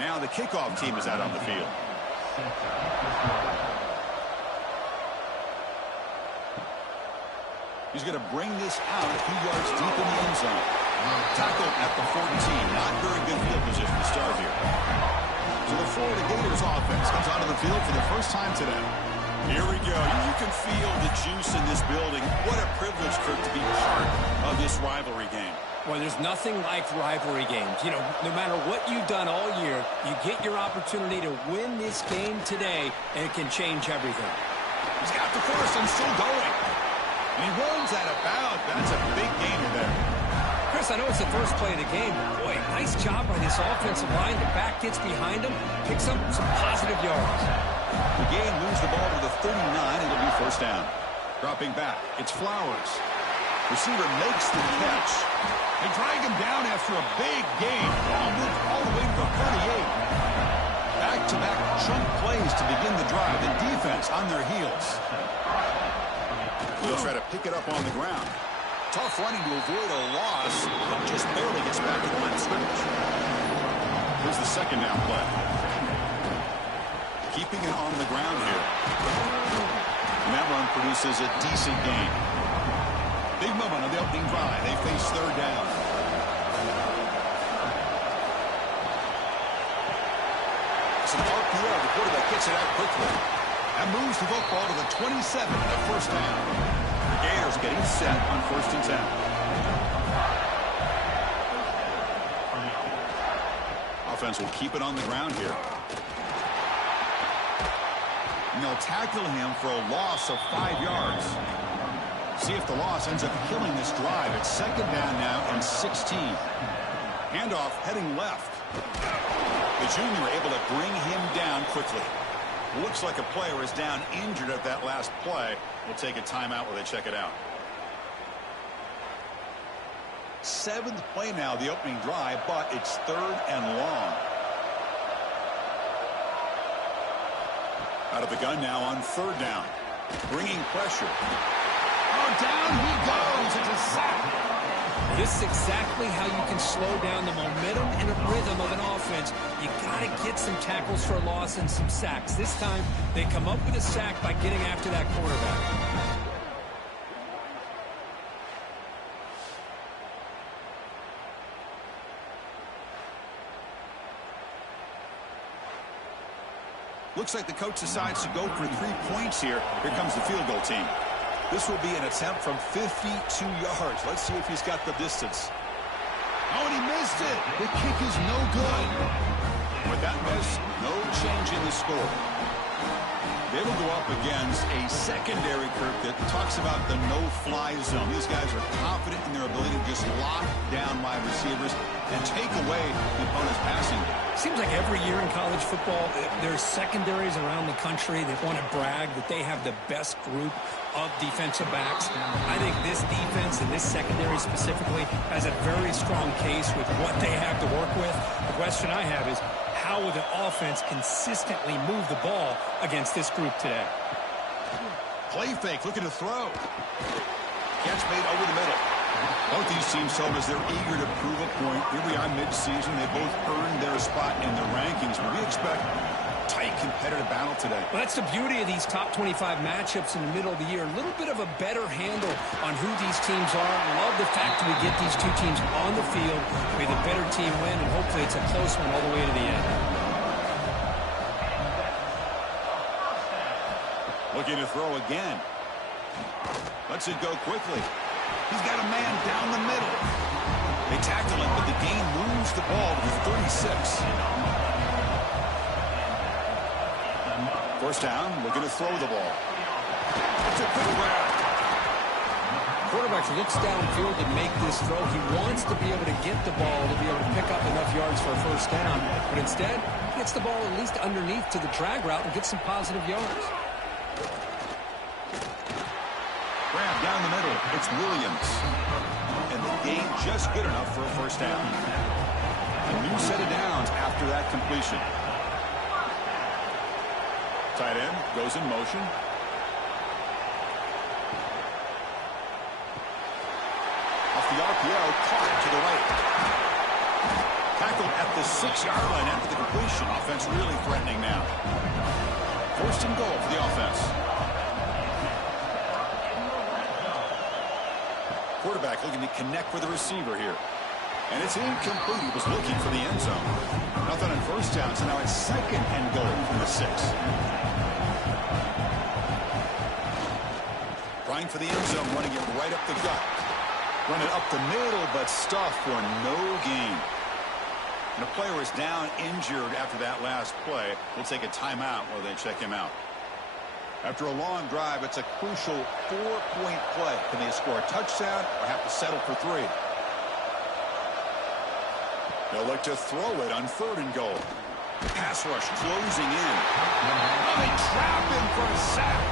Now the kickoff team is out on the field. He's going to bring this out a few yards deep in the end zone. Tackled at the 14. Not very good field position to start here. So the Florida Gators offense comes out of the field for the first time today. Here we go. You can feel the juice in this building. What a privilege for it to be part of this rivalry game. Well, there's nothing like rivalry games. You know, no matter what you've done all year, you get your opportunity to win this game today, and it can change everything. He's got the first and still going. And he runs out of bounds. That's a big gainer there. Chris, I know it's the first play of the game, but boy, nice job by this offensive line. The back gets behind him, picks up some positive yards. The game moves the ball to the 39. It'll be first down. Dropping back, it's Flowers. Receiver makes the catch. They drag him down after a big gain. Ball moved all the way to the 38. Back-to-back chunk plays to begin the drive. The defense on their heels. He'll try to pick it up on the ground. Tough running to avoid a loss, but just barely gets back to the line of scrimmage. Here's the second down play. Keeping it on the ground here. And that run produces a decent gain. Big moment on the opening drive. They face third down. Some RPO. The quarterback gets it out quickly. That moves the football to the 27 and a first down. The Gators getting set on first and 10. Offense will keep it on the ground here. And they'll tackle him for a loss of 5 yards. See if the loss ends up killing this drive. It's second down now and 16. Handoff heading left. The junior able to bring him down quickly. Looks like a player is down injured at that last play. We'll take a timeout while they check it out. 7th play now, the opening drive, but it's third and long. Out of the gun now on third down. Bringing pressure. Oh, down he goes. It's a sack. This is exactly how you can slow down the momentum and the rhythm of an offense. You got to get some tackles for a loss and some sacks. This time, they come up with a sack by getting after that quarterback. Looks like the coach decides to go for 3 points here. Here comes the field goal team. This will be an attempt from 52 yards. Let's see if he's got the distance. Oh, and he missed it. The kick is no good. With that miss, no change in the score. They will go up against a secondary, Kirk, that talks about the no-fly zone. These guys are confident in their ability to just lock down wide receivers and take away the opponent's passing. Seems like every year in college football, there's secondaries around the country that want to brag that they have the best group of defensive backs. I think this defense and this secondary specifically has a very strong case with what they have to work with. The question I have is, how will the offense consistently move the ball against this group today? Play fake, looking to throw. Catch made over the middle. Both these teams told us they're eager to prove a point. Here we are mid-season. They both earned their spot in the rankings, but we expect tight competitive battle today. Well, that's the beauty of these top 25 matchups in the middle of the year. A little bit of a better handle on who these teams are. I love the fact that we get these two teams on the field. May the better team win, and hopefully it's a close one all the way to the end. Looking to throw again. Lets it go quickly. He's got a man down the middle. They tackle him, but the gain moves the ball to the 36. First down, looking to throw the ball. It's a good grab. Quarterback looks downfield to make this throw. He wants to be able to get the ball to be able to pick up enough yards for a first down, but instead, he gets the ball at least underneath to the drag route and gets some positive yards. Grab down the middle. It's Williams. And the gain just good enough for a first down. A new set of downs after that completion. Tight end goes in motion. Off the RPO, caught to the right. Tackled at the 6-yard line after the completion. Offense really threatening now. First and goal for the offense. Quarterback looking to connect with the receiver here. And it's incomplete. He was looking for the end zone. Nothing on first down, so now it's second and goal from the 6. Trying for the end zone, running it right up the gut. Run it up the middle, but stuffed for no gain. And the player is down injured after that last play. We'll take a timeout while they check him out. After a long drive, it's a crucial 4-point play. Can they score a touchdown or have to settle for 3? They'll look to throw it on third and goal. Pass rush closing in. Oh, they trap him for a sack.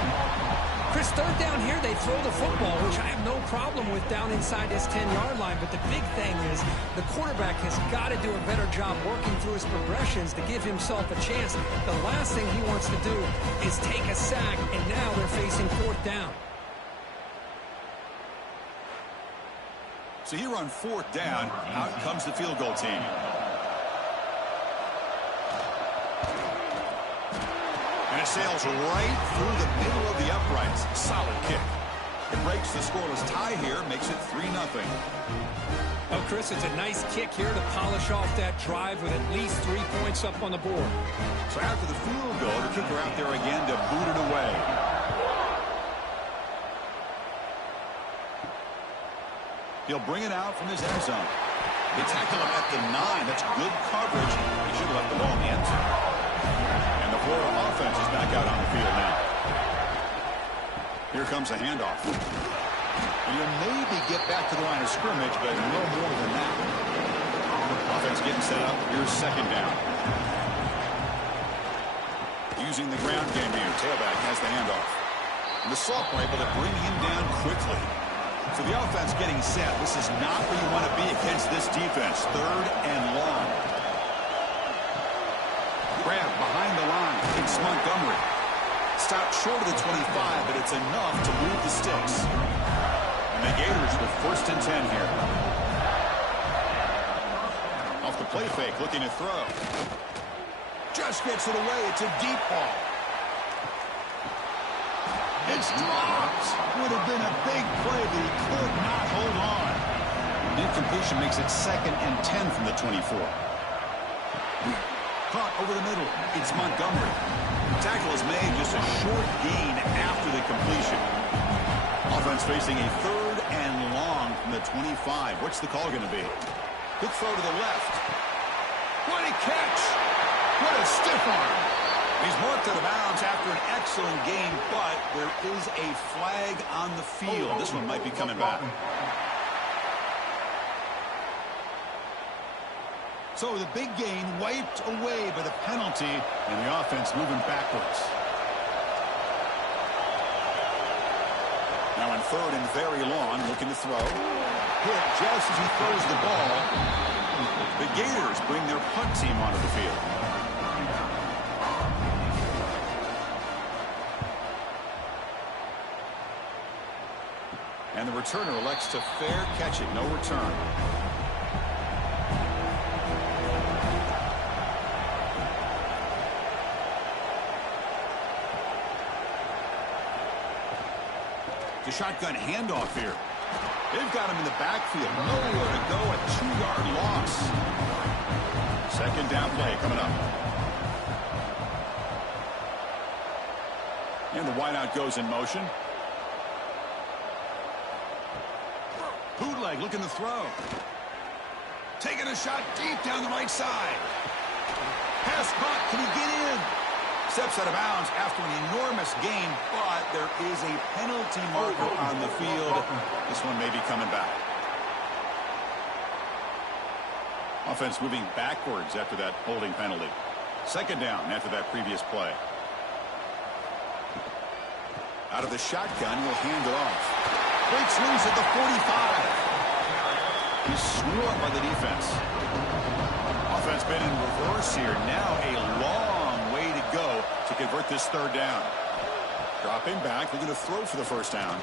Chris, third down here, they throw the football, which I have no problem with down inside this 10-yard line. But the big thing is the quarterback has got to do a better job working through his progressions to give himself a chance. The last thing he wants to do is take a sack, and now they're facing fourth down. So here on fourth down, out comes the field goal team. And it sails right through the middle of the uprights. Solid kick. It breaks the scoreless tie here, makes it 3-0. Oh, Chris, it's a nice kick here to polish off that drive with at least 3 points up on the board. So after the field goal, the kicker out there again to boot it away. He'll bring it out from his end zone. They tackle him at the 9. That's good coverage. He should have left the ball in the end zone. And the Florida offense is back out on the field now. Here comes a handoff. And you'll maybe get back to the line of scrimmage, but no more than that. Offense getting set up. Here's second down. Using the ground game here. Tailback has the handoff. And the sophomore able to bring him down quickly. So the offense getting set. This is not where you want to be against this defense. Third and long. Grab behind the line. It's Montgomery. Stopped short of the 25, but it's enough to move the sticks. And the Gators with first and 10 here. Off the play fake, looking to throw. Just gets it away. It's a deep ball. It's dropped. Would have been a big play, but he could not hold on. Incompletion makes it second and 10 from the 24. Caught over the middle. It's Montgomery. Tackle is made, just a short gain after the completion. Offense facing a third and long from the 25. What's the call going to be? Good throw to the left. What a catch. What a stiff arm. He's marked out of bounds after an excellent game, but there is a flag on the field. This one might be coming back. So the big gain wiped away by the penalty, and the offense moving backwards. Now in third and very long, looking to throw. Hit just as he throws the ball. The Gators bring their punt team onto the field. And the returner elects to fair catch it. No return. The shotgun handoff here. They've got him in the backfield. Nowhere to go. A 2-yard loss. Second down play coming up. And the wideout goes in motion. Bootleg looking to throw. Taking a shot deep down the right side. Pass caught. Can he get in? Steps out of bounds after an enormous gain, but there is a penalty marker on the field. This one may be coming back. Offense moving backwards after that holding penalty. Second down after that previous play. Out of the shotgun, he'll hand it off. Breaks loose at the 45. He's swarmed by the defense. Offense been in reverse here. Now a long way to go to convert this third down. Dropping back, looking to throw for the first down.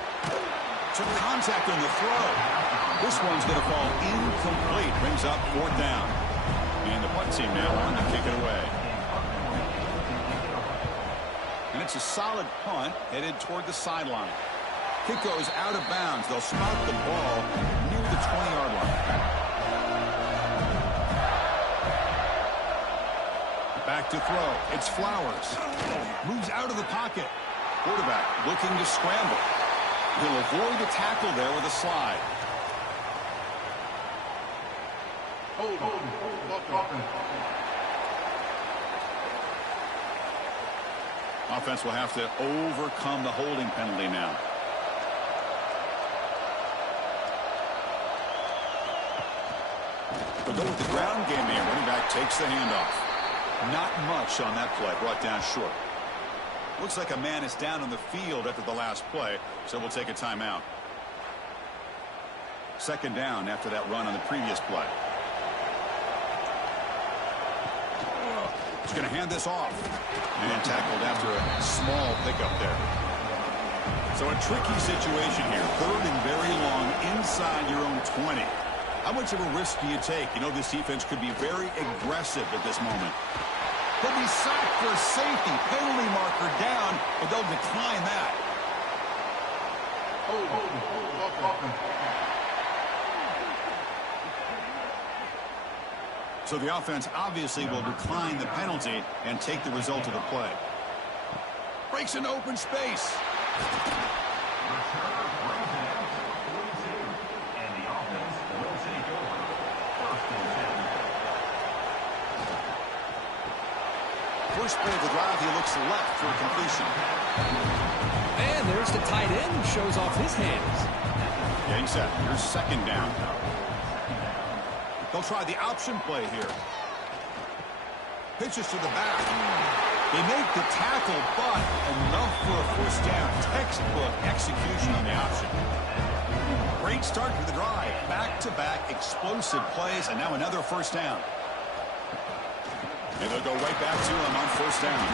Took contact on the throw. This one's going to fall incomplete. Brings up fourth down. And the punt team now on to kick it away. And it's a solid punt headed toward the sideline. Kick goes out of bounds. They'll spot the ball near the 20-yard line. Back to throw. It's Flowers. Moves out of the pocket. Quarterback looking to scramble. He'll avoid the tackle there with a slide. Offense will have to overcome the holding penalty now. They'll go with the ground game here. Running back takes the handoff. Not much on that play. Brought down short. Looks like a man is down on the field after the last play, so we'll take a timeout. Second down after that run on the previous play. He's going to hand this off. And tackled after a small pickup there. So a tricky situation here. Third and very long inside your own 20. How much of a risk do you take? You know this defense could be very aggressive at this moment. He'll be sacked for safety. Penalty marker down, but they'll decline that. So the offense obviously will decline the penalty and take the result of the play. Breaks into open space. First play of the drive, he looks left for a completion. And there's the tight end who shows off his hands. Getting set. Here's second down. They'll try the option play here. Pitches to the back. They make the tackle, but enough for a first down. Textbook execution on the option. Great start to the drive. Back-to-back explosive plays, and now another first down. And they'll go right back to him on first down.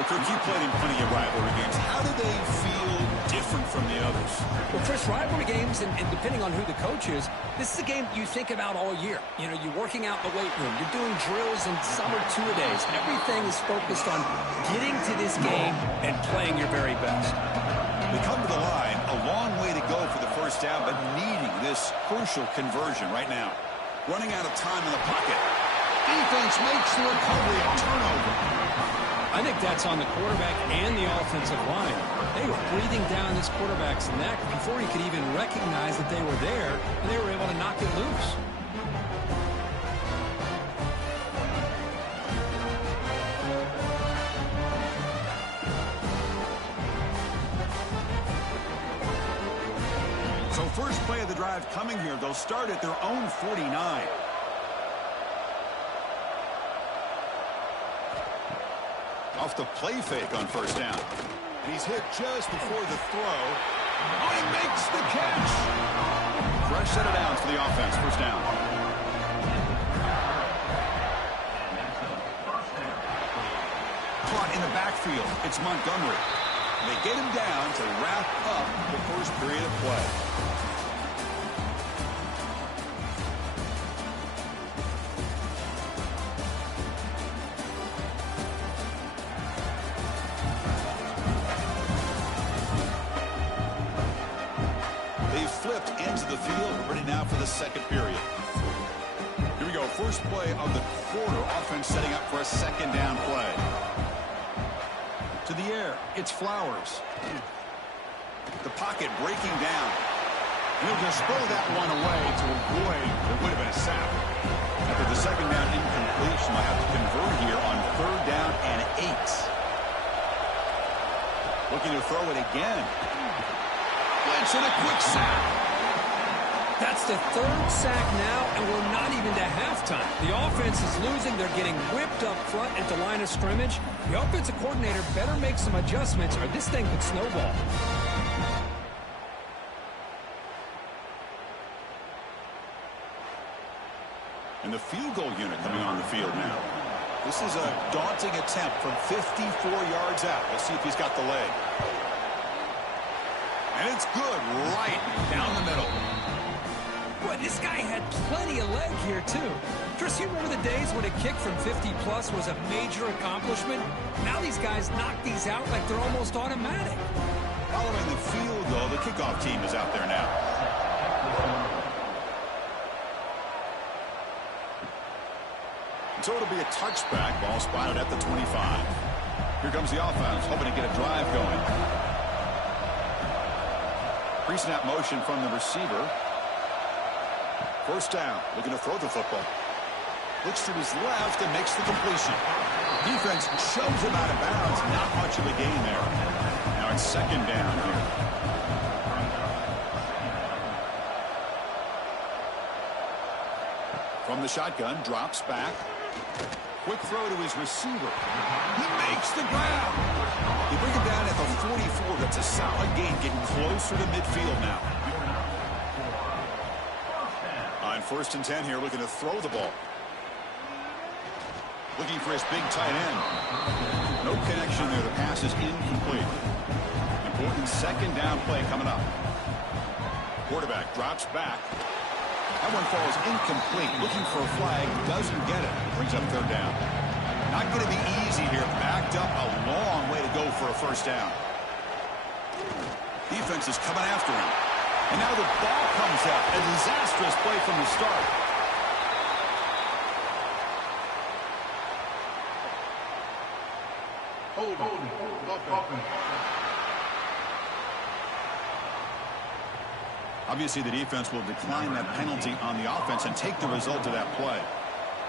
Well, Kirk, you played in plenty of rivalry games. How do they feel different from the others? Well, Chris, rivalry games, and depending on who the coach is, this is a game you think about all year. You know, you're working out in the weight room. You're doing drills and summer two-a-days. Everything is focused on getting to this game and playing your very best. They come to the line, a long way to go for the first down, but needing this crucial conversion right now. Running out of time in the pocket. Defense makes the recovery, a turnover. I think that's on the quarterback and the offensive line. They were breathing down this quarterback's neck before he could even recognize that they were there, and they were able to knock it loose. So first play of the drive coming here. They'll start at their own 49. Off the play fake on first down. And he's hit just before the throw. Oh, he makes the catch. Fresh set of downs for the offense. First down. Caught in the backfield. It's Montgomery. They get him down to wrap up the first period of play. Flipped into the field. We're ready now for the second period. Here we go. First play of the quarter. Offense setting up for a second down play. To the air. It's Flowers. The pocket breaking down. He'll just throw that one away to avoid what would have been a sack. After the second down incompletion, they'll have to convert here on third down and 8. Looking to throw it again. Blitz and a quick sack. That's the third sack now, and we're not even to halftime. The offense is losing. They're getting whipped up front at the line of scrimmage. The offensive coordinator better make some adjustments, or this thing could snowball. And the field goal unit coming on the field now. This is a daunting attempt from 54 yards out. Let's see if he's got the leg. And it's good right down the middle. Boy, this guy had plenty of leg here, too. Chris, you remember the days when a kick from 50-plus was a major accomplishment? Now these guys knock these out like they're almost automatic. Following the field goal, the kickoff team is out there now. So it'll be a touchback. Ball spotted at the 25. Here comes the offense, hoping to get a drive going. Pre-snap motion from the receiver. First down, looking to throw the football. Looks to his left and makes the completion. Defense shoves him out of bounds. Not much of a gain there. Now it's second down here. From the shotgun, drops back. Quick throw to his receiver. He makes the grab. They bring him down at the 44. That's a solid gain, getting closer to midfield now. On 1st and 10 here, looking to throw the ball. Looking for his big tight end. No connection there. The pass is incomplete. Important second down play coming up. Quarterback drops back. That one falls incomplete. Looking for a flag. Doesn't get it. Brings up third down. Not going to be easy here. Backed up a long way to go for a first down. Defense is coming after him. And now the ball comes out. A disastrous play from the start. Obviously, the defense will decline that penalty on the offense and take the result of that play.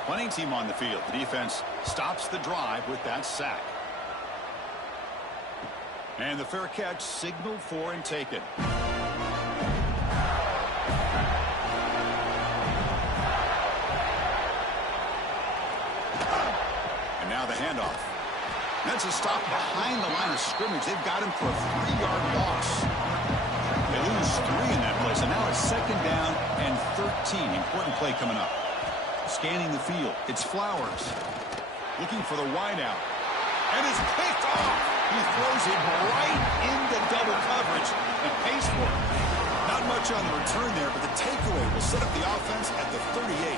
Punting team on the field. The defense stops the drive with that sack. And the fair catch signaled for and taken. And now the handoff. That's a stop behind the line of scrimmage. They've got him for a 3-yard loss. They lose 3 in that play, so now it's second down and 13. Important play coming up. Scanning the field. It's Flowers. Looking for the wideout. And it's picked off. He throws it right into double coverage and pays for it. Not much on the return there, but the takeaway will set up the offense at the 38.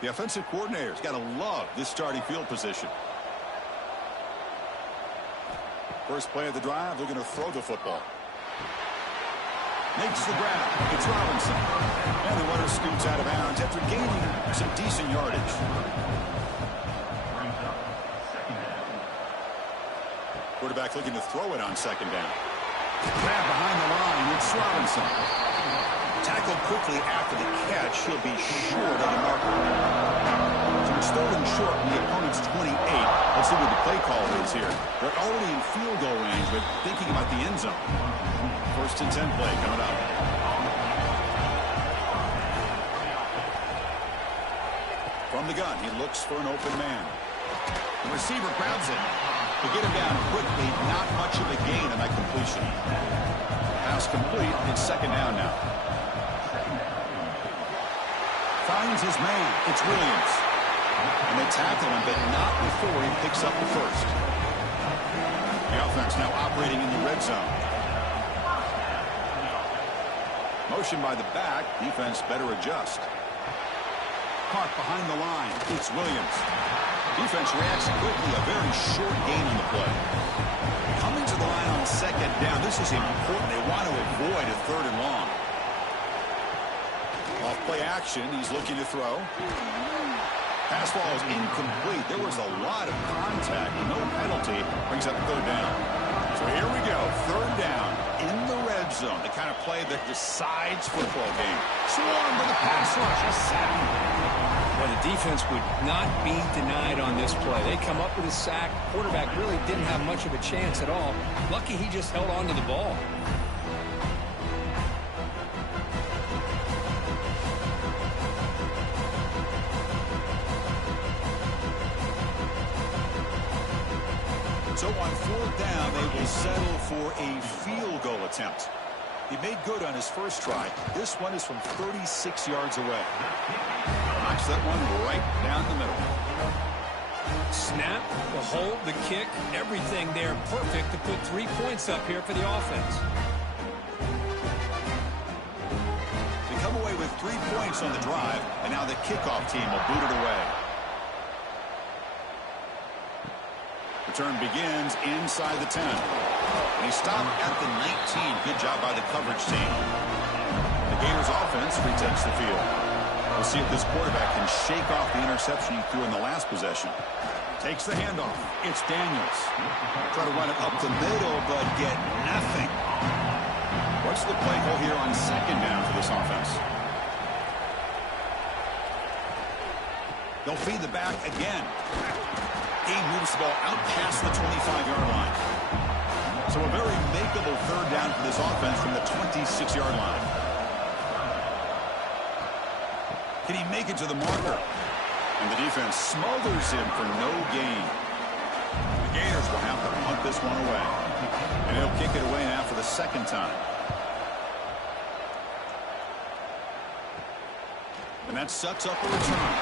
The offensive coordinator's got to love this starting field position. First play of the drive, looking to throw the football. Makes the grab. It's Robinson. And the runner scoots out of bounds after gaining some decent yardage. Quarterback looking to throw it on second down. Grab behind the line. It's Robinson. Tackled quickly after the catch. He'll be short of the marker. So it's third and short from the opponent's 28. Let's see what the play call is here. They're already in field goal range, but thinking about the end zone. 1st and 10 play coming up. From the gun, he looks for an open man. The receiver grabs it. To get him down quickly, not much of a gain on that completion. Pass complete. It's second down now. Finds his man. It's Williams. And they tackle him, but not before he picks up the first. The offense now operating in the red zone. Motion by the back. Defense better adjust. Caught behind the line. It's Williams. Defense reacts quickly. A very short gain on the play. Coming to the line on second down. This is important. They want to avoid a third and long. Off play action. He's looking to throw. Pass ball is incomplete. There was a lot of contact. No penalty. Brings up third down. So here we go. Third down in the red zone. The kind of play that decides football game. Swarmed with a pass rush. A sack. Well, the defense would not be denied on this play. They come up with a sack. Quarterback really didn't have much of a chance at all. Lucky he just held on to the ball. So on fourth down, they will settle for a field goal attempt. He made good on his first try. This one is from 36 yards away. Knocks that one right down the middle. Snap, the hold, the kick, everything there perfect to put 3 points up here for the offense. They come away with 3 points on the drive, and now the kickoff team will boot it away. Return begins inside the 10. And he stopped at the 19. Good job by the coverage team. The Gators offense retakes the field. We'll see if this quarterback can shake off the interception he threw in the last possession. Takes the handoff. It's Daniels. Try to run it up the middle, but get nothing. What's the play call here on second down for this offense? They'll feed the back again. He moves the ball out past the 25-yard line. So a very makeable third down for this offense from the 26-yard line. Can he make it to the marker? And the defense smothers him for no gain. The Gators will have to punt this one away. And he'll kick it away now for the second time. And that sets up a return.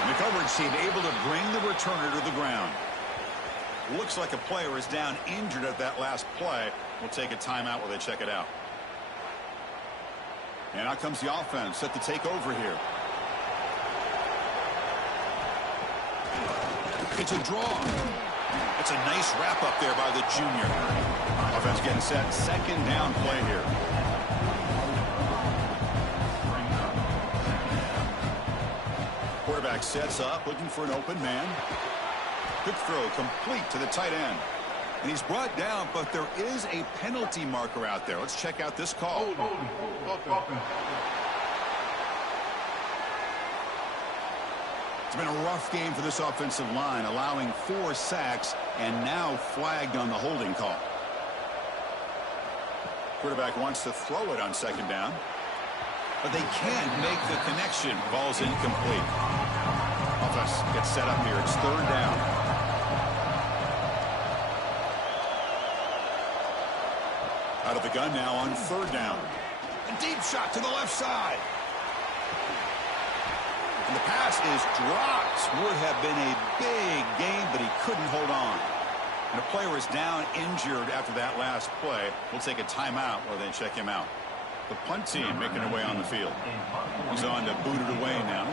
And the coverage team able to bring the returner to the ground. Looks like a player is down injured at that last play. We'll take a timeout while they check it out. And out comes the offense set to take over here. It's a draw. It's a nice wrap up there by the junior. Offense getting set. Second down play here. Quarterback sets up, looking for an open man. Good throw, complete to the tight end. And he's brought down, but there is a penalty marker out there. Let's check out this call. It's been a rough game for this offensive line, allowing 4 sacks and now flagged on the holding call. Quarterback wants to throw it on second down, but they can't make the connection. Ball's incomplete. Offense gets set up here. It's third down. Out of the gun now on third down. A deep shot to the left side. And the pass is dropped. Would have been a big game, but he couldn't hold on. And a player is down injured after that last play. We'll take a timeout while they check him out. The punt team making their way on the field. He's on to boot it away now.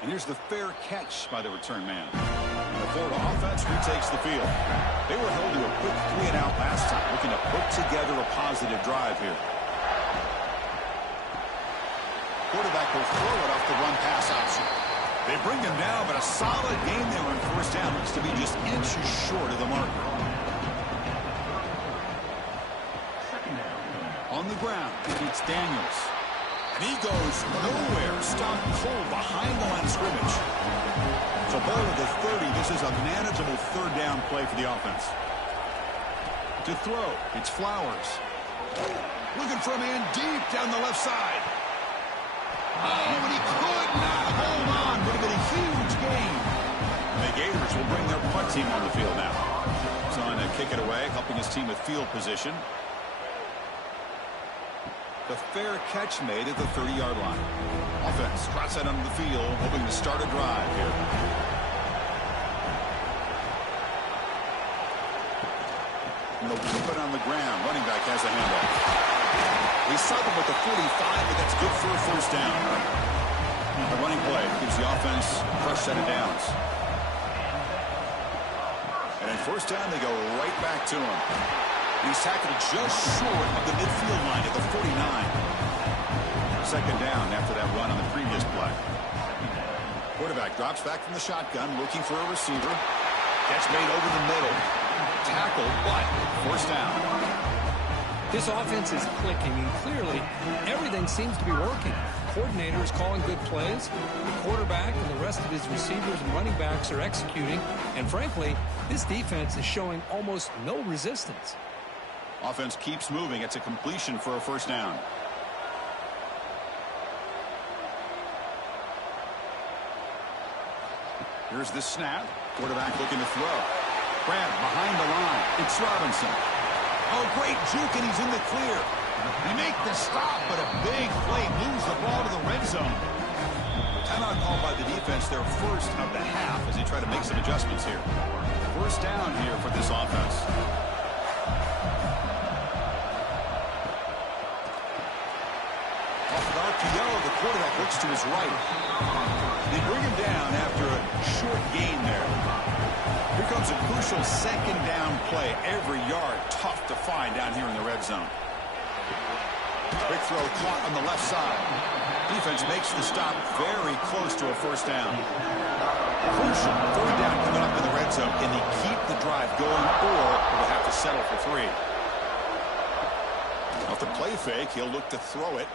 And here's the fair catch by the return man. And the Florida offense retakes the field. They were held to a quick 3-and-out last time, looking to put together a positive drive here. Quarterback will throw it off the run-pass option. They bring him down, but a solid game there on first down. Looks to be just inches short of the marker. On the ground, it's Daniels. And he goes nowhere. Stopped cold behind the line of scrimmage. So ball at the 30. This is a manageable third down play for the offense. To throw, it's Flowers. Looking for a man deep down the left side. Oh, but he could not hold on. Would have been a huge gain. And the Gators will bring their punt team on the field now. He's on to kick it away, helping his team with field position. The fair catch made at the 30-yard line. Offense trots that onto the field, hoping to start a drive here. And they'll keep it on the ground. Running back has a handoff. He's stopping with the 45, but that's good for a first down. The running play gives the offense a fresh set of downs. And in first down, they go right back to him. He's tackled just short of the midfield line at the 49. Second down after that run on the previous play. Quarterback drops back from the shotgun, looking for a receiver. Catch made over the middle. Tackled, but first down. This offense is clicking, and clearly everything seems to be working. Coordinator is calling good plays. The quarterback and the rest of his receivers and running backs are executing. And frankly, this defense is showing almost no resistance. Offense keeps moving. It's a completion for a first down. Here's the snap. Quarterback looking to throw. Grab behind the line. It's Robinson. Oh, great juke, and he's in the clear. They make the stop, but a big play moves the ball to the red zone. Timeout called by the defense, their first of the half, as they try to make some adjustments here. First down here for this offense. Off an RPO, the quarterback looks to his right. They bring him down after a short gain there. Here comes a crucial second down play. Every yard tough to find down here in the red zone. Quick throw caught on the left side. Defense makes the stop very close to a first down. Crucial third down coming up in the red zone. Can they keep the drive going, or will they have to settle for 3? Off the play fake, he'll look to throw it.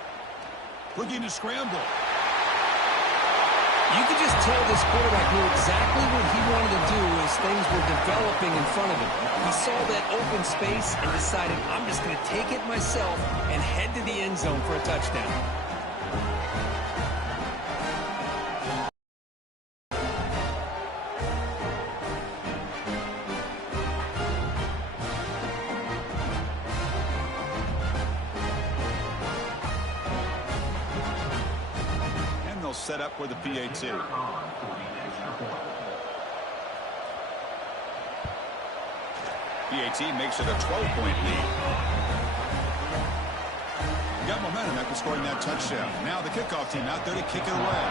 Looking to scramble. You could just tell this quarterback knew exactly what he wanted to do as things were developing in front of him. He saw that open space and decided, I'm just going to take it myself and head to the end zone for a touchdown. Set up with the PAT. PAT makes it a 12-point lead. Got momentum after scoring that touchdown. Now the kickoff team out there to kick it away.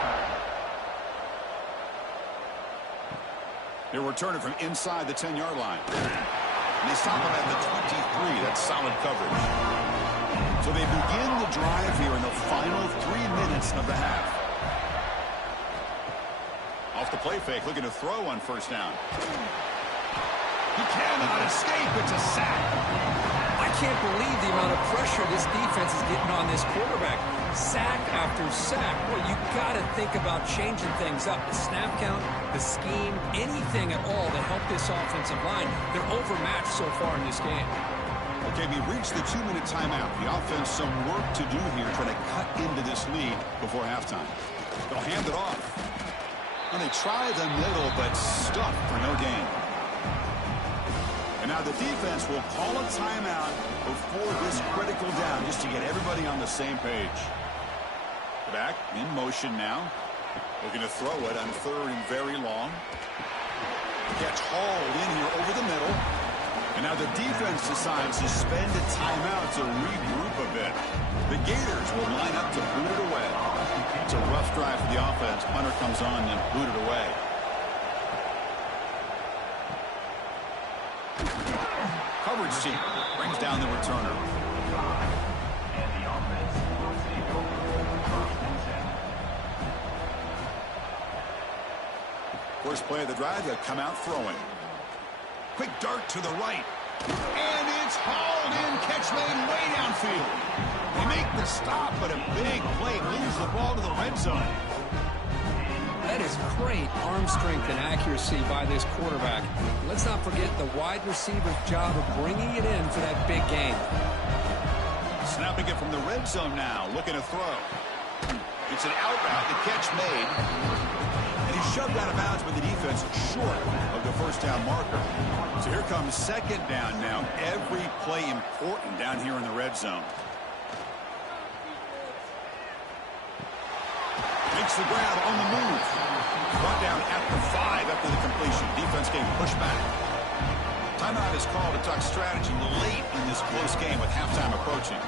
They'll return it from inside the 10-yard line. And they stop him at the 23. That's solid coverage. So they begin the drive here in the final 3 minutes of the half. Off the play fake, looking to throw on first down. He cannot escape. It's a sack. I can't believe the amount of pressure this defense is getting on this quarterback. Sack after sack. Well, you got to think about changing things up. The snap count, the scheme, anything at all to help this offensive line. They're overmatched so far in this game. Okay, we reached the 2-minute timeout. The offense some work to do here, trying to cut into this lead before halftime. They'll hand it off. And they try the middle, but stuck for no gain. And now the defense will call a timeout before this critical down, just to get everybody on the same page. Back in motion now. Looking to throw it on 3rd and very long. Gets hauled in here over the middle. And now the defense decides to spend a timeout to regroup a bit. The Gators will line up to boot it away. It's a rough drive for the offense. Hunter comes on and boot it away. Coverage team brings down the returner. First play of the drive, they'll come out throwing. Quick dart to the right. And it's hauled in. Catch made way downfield. They make the stop, but a big play moves the ball to the red zone. That is great arm strength and accuracy by this quarterback. Let's not forget the wide receiver's job of bringing it in for that big game. Snapping it from the red zone now, looking to throw. It's an out route, the catch made. And he's shoved out of bounds by the defense short of the first down marker. So here comes second down now. Every play important down here in the red zone. Makes the grab on the move. Brought down at the 5 after the completion. Defense getting pushed back. Timeout is called to talk strategy late in this close game with halftime approaching.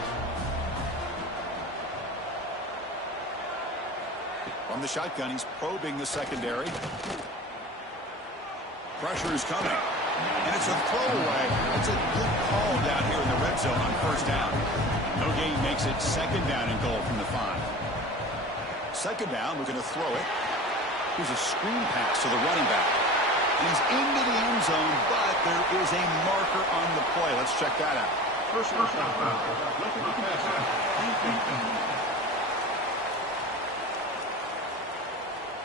From the shotgun, he's probing the secondary. Pressure is coming. And it's a throwaway. That's a good call down here in the red zone on first down. No gain makes it second down and goal from the 5. Second down, looking to throw it. Here's a screen pass to the running back. And he's into the end zone, but there is a marker on the play. Let's check that out. Personal foul.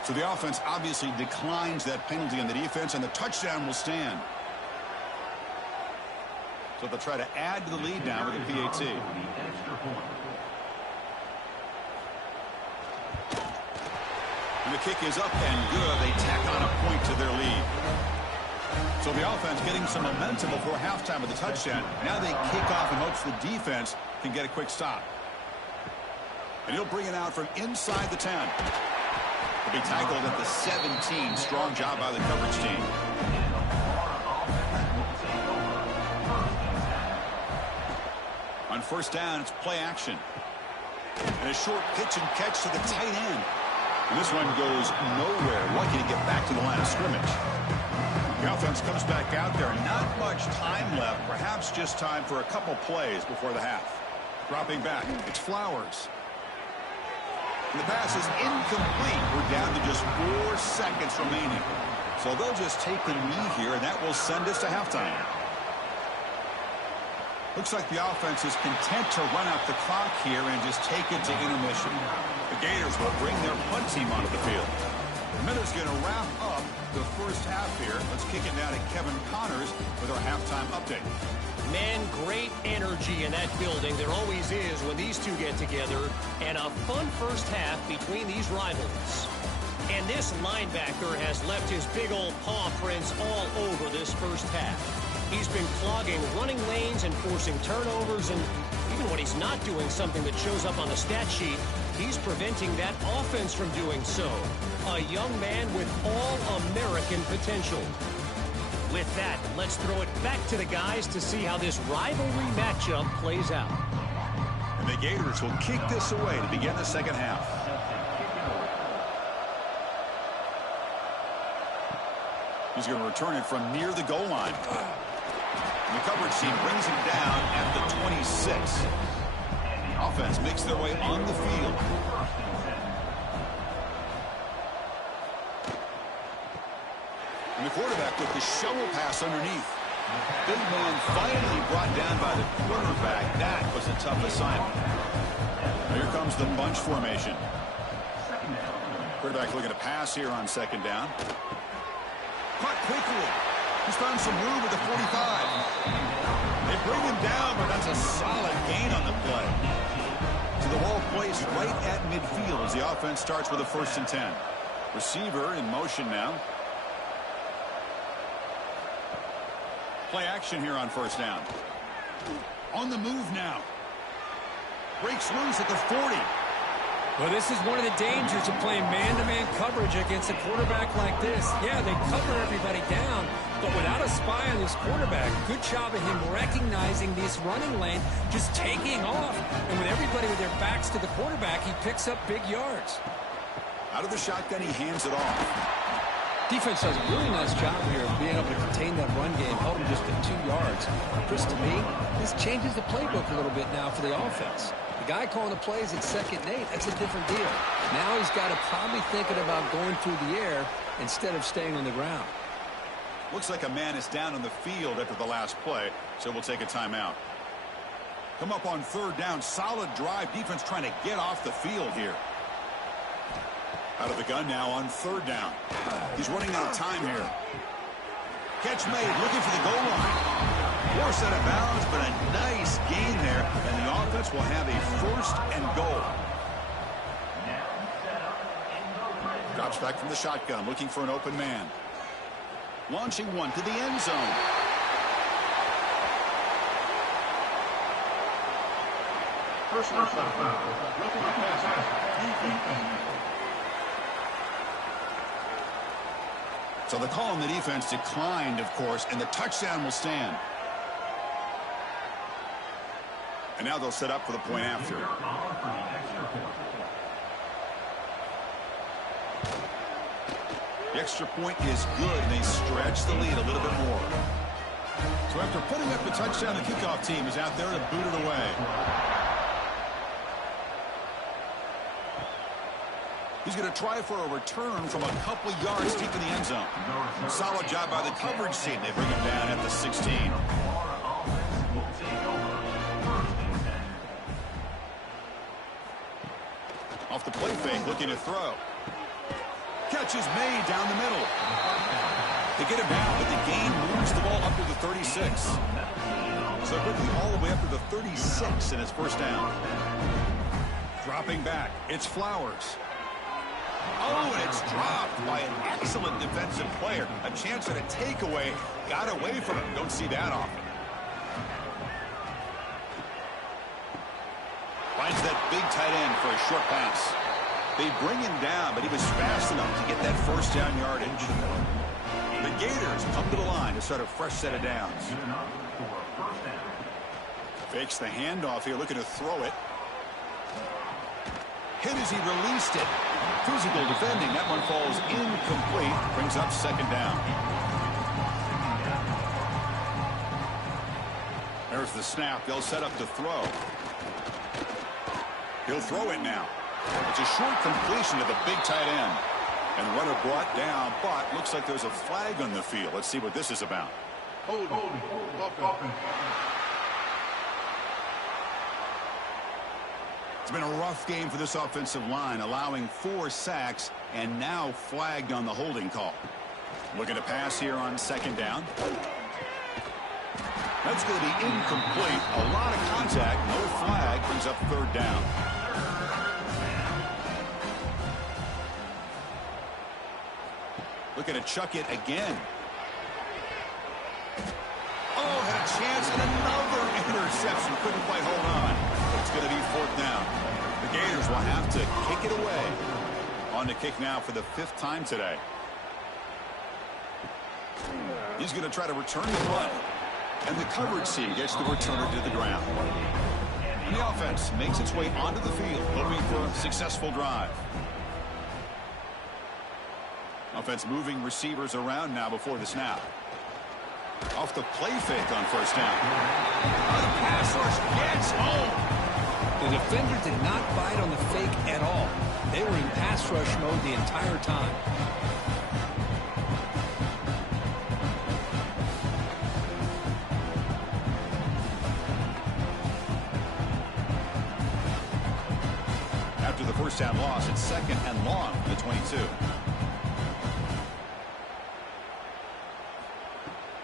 So the offense obviously declines that penalty on the defense, and the touchdown will stand. So they'll try to add to the lead now with the PAT. And the kick is up and good. They tack on a point to their lead. So the offense getting some momentum before halftime with the touchdown. Now they kick off in hopes the defense can get a quick stop. And he'll bring it out from inside the 10. He'll be tackled at the 17. Strong job by the coverage team. On first down, it's play action. And a short pitch and catch to the tight end. And this one goes nowhere. Lucky to get back to the line of scrimmage. The offense comes back out there. Not much time left. Perhaps just time for a couple plays before the half. Dropping back, it's Flowers. And the pass is incomplete. We're down to just 4 seconds remaining. So they'll just take the knee here, and that will send us to halftime. Looks like the offense is content to run out the clock here and just take it to intermission. The Gators will bring their punt team onto the field. The Miners going to wrap up the first half here. Let's kick it down to Kevin Connors with our halftime update. Man, great energy in that building. There always is when these two get together. And a fun first half between these rivals. And this linebacker has left his big old paw prints all over this first half. He's been clogging running lanes and forcing turnovers, and even when he's not doing something that shows up on the stat sheet, he's preventing that offense from doing so. A young man with all-American potential. With that, let's throw it back to the guys to see how this rivalry matchup plays out. And the Gators will kick this away to begin the second half. He's going to return it from near the goal line. And the coverage team brings him down at the 26. Offense makes their way on the field. And the quarterback with the shovel pass underneath. Big man finally brought down by the quarterback. That was a tough assignment. Here comes the bunch formation. Quarterback looking to pass here on second down. Caught quickly. He's found some room at the 45. They bring him down, but that's a solid gain on the play. So the ball placed right at midfield as the offense starts with a 1st and 10. Receiver in motion now. Play action here on first down. On the move now. Breaks loose at the 40. Well, this is one of the dangers of playing man-to-man coverage against a quarterback like this. Yeah, they cover everybody down, but without a spy on this quarterback, good job of him recognizing this running lane, just taking off. And with everybody with their backs to the quarterback, he picks up big yards. Out of the shotgun, he hands it off. Defense does a really nice job here of being able to contain that run game, held him just at 2 yards. Chris, to me, this changes the playbook a little bit now for the offense. The guy calling the plays at 2nd and 8, that's a different deal. Now he's got to probably thinking about going through the air instead of staying on the ground. Looks like a man is down on the field after the last play, so we'll take a timeout. Come up on 3rd down, solid drive. Defense trying to get off the field here. Out of the gun now on 3rd down. He's running out of time here. Catch made, looking for the goal line. Forced out of bounds, but a nice gain there, and the offense will have a 1st and goal. Drops back from the shotgun, looking for an open man. Launching one to the end zone. First So the call on the defense declined, of course, and the touchdown will stand. And now they'll set up for the point after. The extra point is good, and they stretch the lead a little bit more. So after putting up the touchdown, the kickoff team is out there to boot it away. He's going to try for a return from a couple yards deep in the end zone. Solid job by the coverage team. They bring him down at the 16. Off the play fake, looking to throw. Catch is made down the middle. They get him down, but the gain moves the ball up to the 36. So quickly all the way up to the 36 in his 1st down. Dropping back, it's Flowers. Oh, and it's dropped by an excellent defensive player. A chance at a takeaway. Got away from him. Don't see that often. Finds that big tight end for a short pass. They bring him down, but he was fast enough to get that first down yardage. The Gators come to the line to start a fresh set of downs. Fakes the handoff here, looking to throw it. Hit as he released it. Physical defending. That one falls incomplete. Brings up second down. There's the snap. They'll set up to throw. He'll throw it now. It's a short completion to the big tight end. And runner brought down, but looks like there's a flag on the field. Let's see what this is about. Hold. It's been a rough game for this offensive line, allowing 4 sacks and now flagged on the holding call. Looking to pass here on second down. That's going to be incomplete. A lot of contact, no flag, brings up third down. Looking to chuck it again. Oh, had a chance and another interception. Couldn't quite hold on. It's going to be fourth down. The Gators will have to kick it away. On the kick now for the 5th time today. He's going to try to return the punt. And the coverage team gets the returner to the ground. And the offense makes its way onto the field, hoping for a successful drive. Offense moving receivers around now before the snap. Off the play fake on first down. The pass rush gets home. The defender did not bite on the fake at all. They were in pass rush mode the entire time. After the first down loss, it's second and long for the 22.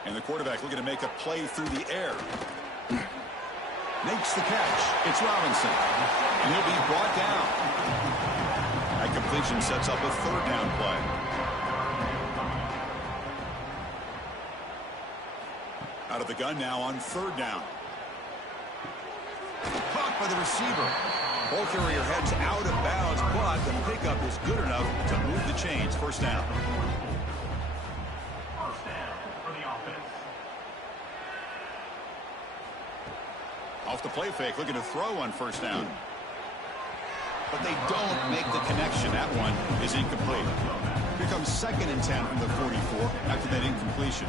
And the quarterback looking to make a play through the air. Makes the catch. It's Robinson. And he'll be brought down. That completion sets up a third down play. Out of the gun now on third down. Caught by the receiver. Ball carrier heads out of bounds, but the pickup is good enough to move the chains. First down. Off the play fake, looking to throw on first down. But they don't make the connection. That one is incomplete. Here comes second and 10 from the 44 after that incompletion.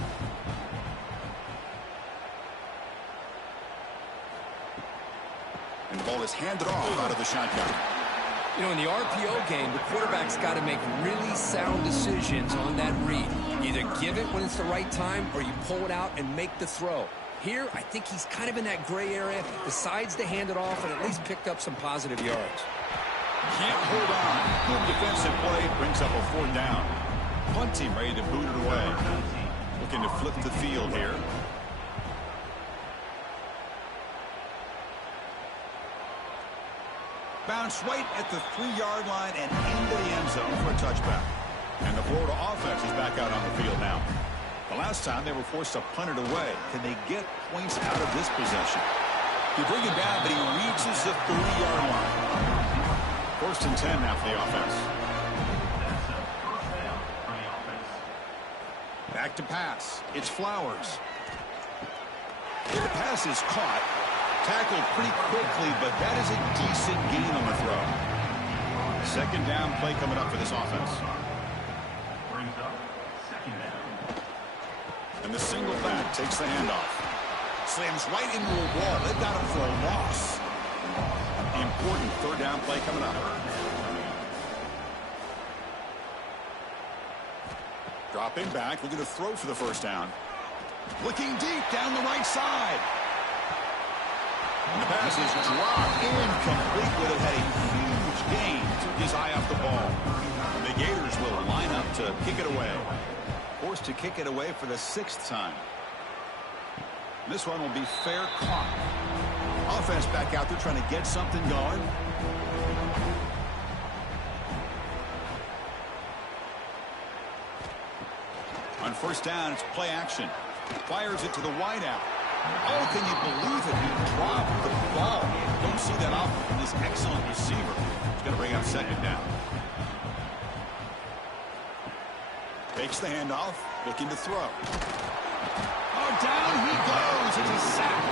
And the ball is handed off out of the shotgun. You know, in the RPO game, the quarterback's got to make really sound decisions on that read. Either give it when it's the right time or you pull it out and make the throw. Here, I think he's kind of in that gray area, decides to hand it off, and at least picked up some positive yards. Can't hold on. Good defensive play brings up a fourth down. Punt team ready to boot it away. Looking to flip the field here. Bounce right at the 3-yard line and into the end zone for a touchback. And the Florida offense is back out on the field now. The last time they were forced to punt it away. Can they get points out of this possession? You bring it down, but he reaches the 30-yard line. First and 10 now for the offense. Back to pass. It's Flowers. The pass is caught. Tackled pretty quickly, but that is a decent gain on the throw. Second down play coming up for this offense. And the single back takes the handoff. Slams right into a wall. They've got him for a loss. Important third down play coming up. Dropping back, looking to throw for the first down. Looking deep down the right side. And the pass is dropped incomplete. Would have had a huge gain. Took his eye off the ball. And the Gators will line up to kick it away. Forced to kick it away for the 6th time. This one will be fair caught. Offense back out there trying to get something going. first down, it's play action. Fires it to the wideout. Oh, can you believe it? He dropped the ball. Don't see that often from this excellent receiver. He's going to bring up second down. Takes the handoff, looking to throw. Oh, down he goes. It's a sack.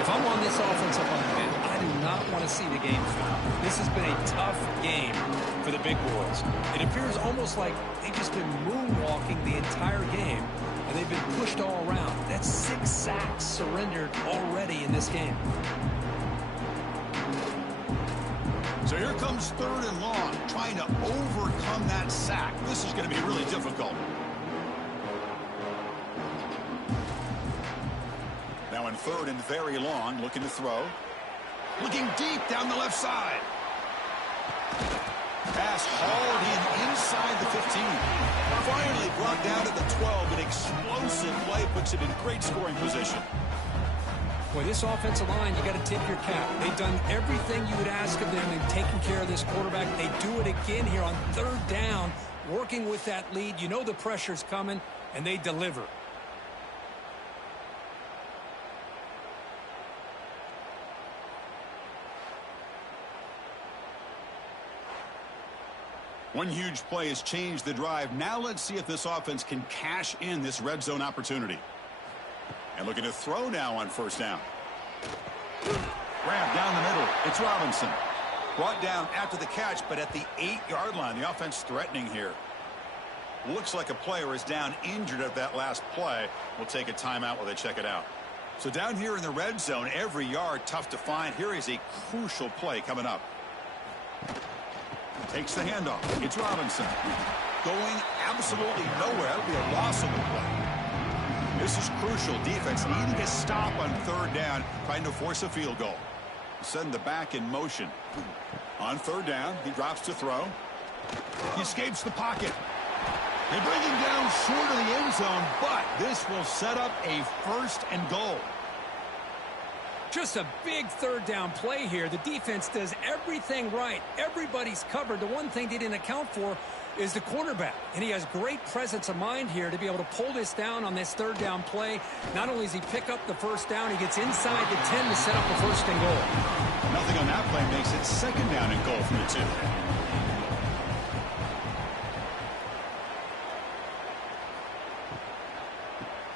If I'm on this offensive line, I do not want to see the game film. This has been a tough game for the big boys. It appears almost like they've just been moonwalking the entire game, and they've been pushed all around. That's 6 sacks surrendered already in this game. So here comes third and long, trying to overcome that sack. This is going to be really difficult. Now in third and very long, looking to throw. Looking deep down the left side. Pass hauled in inside the 15. Finally brought down to the 12. An explosive play puts him in great scoring position. Boy, this offensive line, you got to tip your cap. They've done everything you would ask of them in taking care of this quarterback. They do it again here on third down, working with that lead. You know the pressure's coming, and they deliver. One huge play has changed the drive. Now let's see if this offense can cash in this red zone opportunity. And looking to throw now on first down. Grab down the middle. It's Robinson. Brought down after the catch, but at the 8-yard line. The offense threatening here. Looks like a player is down injured at that last play. We'll take a timeout while they check it out. So down here in the red zone, every yard tough to find. Here is a crucial play coming up. Takes the handoff. It's Robinson. Going absolutely nowhere. That'll be a loss on the play. This is crucial. Defense needing a stop on third down, trying to force a field goal. Send the back in motion. On third down, he drops to throw. He escapes the pocket. They bring him down short of the end zone, but this will set up a first and goal. Just a big third down play here. The defense does everything right. Everybody's covered. The one thing they didn't account for is the quarterback. And he has great presence of mind here to be able to pull this down on this third down play. Not only does he pick up the first down, he gets inside the 10 to set up a first and goal. Nothing on that play makes it second down and goal from the 2.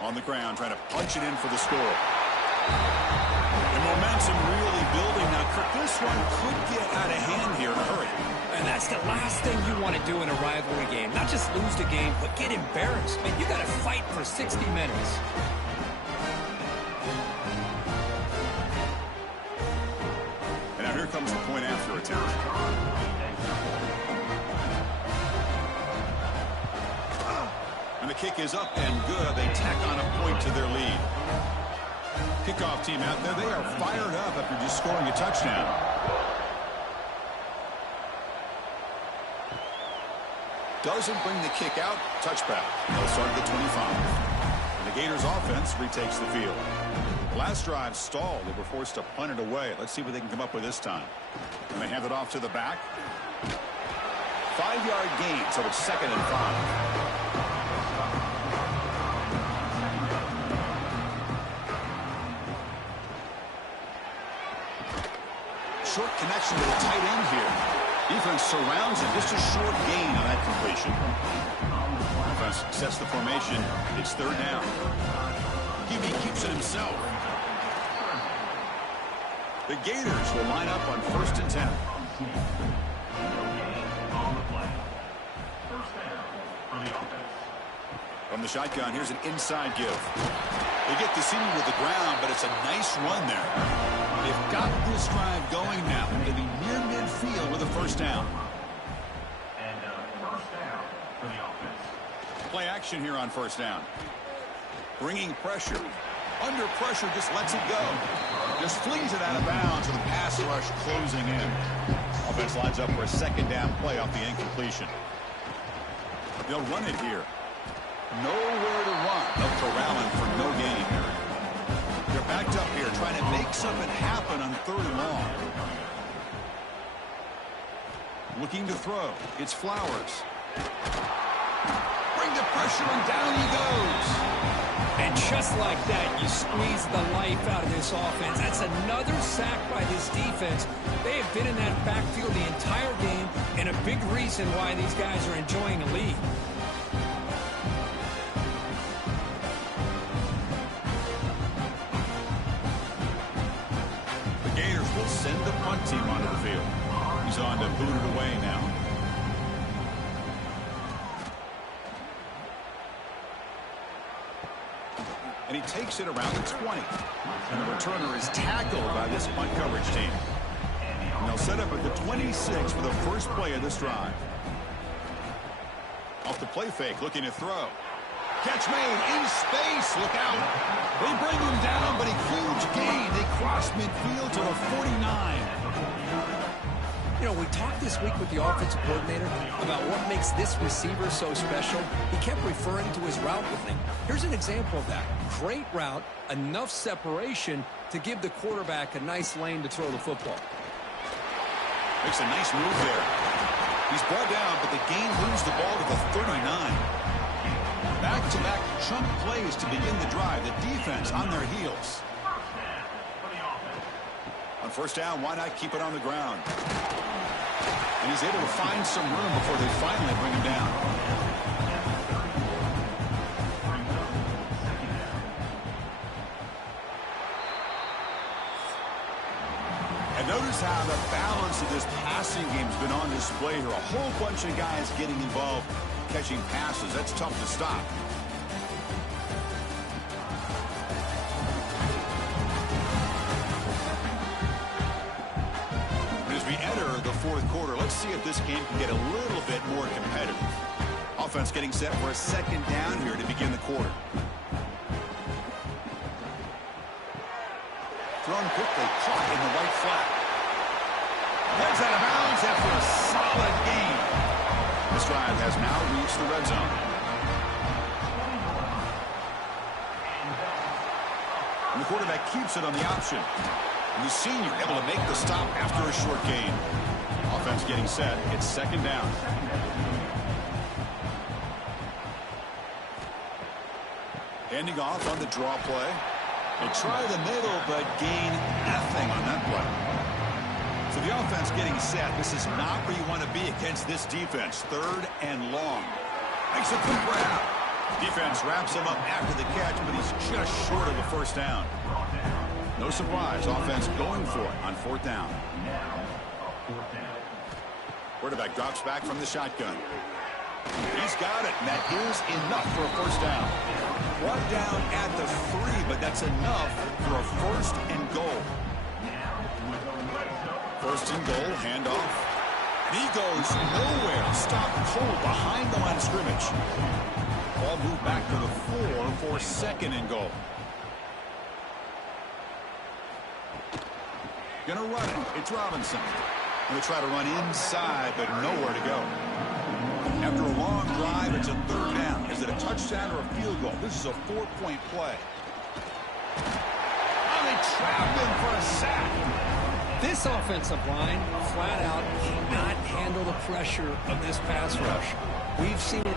On the ground, trying to punch it in for the score. And momentum really building now. This one could get out of hand here in a hurry. And that's the last thing you want to do in a rivalry game. Not just lose the game, but get embarrassed. Man, you got to fight for 60 minutes. And now here comes the point after attempt. And the kick is up and good. They tack on a point to their lead. Kickoff team out there. They are fired up after just scoring a touchdown. Doesn't bring the kick out. Touchback. They'll start at the 25. And the Gators offense retakes the field. The last drive stalled. They were forced to punt it away. Let's see what they can come up with this time. And they hand it off to the back. 5-yard gain, so it's 2nd and 5. Short connection to the tight end here. Defense surrounds it. Just a short gain on that completion. Defense sets the formation. It's third down. QB keeps it himself. The Gators will line up on 1st and 10. From the shotgun, here's an inside give. They get the city with the ground, but it's a nice run there. They've got this drive going now. They'll be near midfield with a first down. And first down for the offense. Play action here on first down. Bringing pressure. Under pressure, just lets it go. Just flings it out of bounds with a pass rush closing in. Offense lines up for a second down play off the incompletion. They'll run it here. Nowhere to run. They'll corral him for no gain. They're backed up here trying to make something happen on third and long. Looking to throw. It's Flowers. Bring the pressure. pressure, and down he goes. And just like that, you squeeze the life out of this offense. That's another sack by this defense. They have been in that backfield the entire game, and a big reason why these guys are enjoying a lead. The Gators will send the punt team onto the field. He's on to boot it away now. And he takes it around the 20. And the returner is tackled by this punt coverage team. And they'll set up at the 26 for the first play of this drive. Off the play fake, looking to throw. Catch made in space. Look out. They bring him down, but a huge gain. They cross midfield to the 49. You know, we talked this week with the offensive coordinator about what makes this receiver so special. He kept referring to his route running. Here's an example of that. Great route, enough separation to give the quarterback a nice lane to throw the football. Makes a nice move there. He's brought down, but the gain moves the ball to the 39. Back-to-back chunk plays to begin the drive. The defense on their heels. On first down, why not keep it on the ground? And he's able to find some room before they finally bring him down. And notice how the balance of this passing game has been on display here. A whole bunch of guys getting involved, catching passes. That's tough to stop. As we enter the fourth quarter, let's see if this game can get a little bit more competitive. Offense getting set for a second down here to begin the quarter. Thrown quickly, caught in the right flat. Heads out of bounds after a solid gain. This drive has now reached the red zone. And the quarterback keeps it on the option. And the senior able to make the stop after a short gain. Offense getting set. It's second down. Handing off on the draw play. They try the middle, but gain nothing on that play. So the offense getting set. This is not where you want to be against this defense. Third and long. Makes a quick grab. Defense wraps him up after the catch, but he's just short of the first down. No surprise, offense going for it on fourth down. Quarterback drops back from the shotgun. He's got it, and that is enough for a first down. Brought down at the 3, but that's enough for a first and goal. First and goal, handoff. And he goes nowhere. Stopped cold behind the line of scrimmage. Ball moved back to the 4 for second and goal. Gonna run it. It's Robinson. Gonna try to run inside, but nowhere to go. After a long drive, it's a third down. Is it a touchdown or a field goal? This is a 4-point play. Oh, they trap him for a sack. This offensive line, flat out, cannot handle the pressure of this pass rush. We've seen it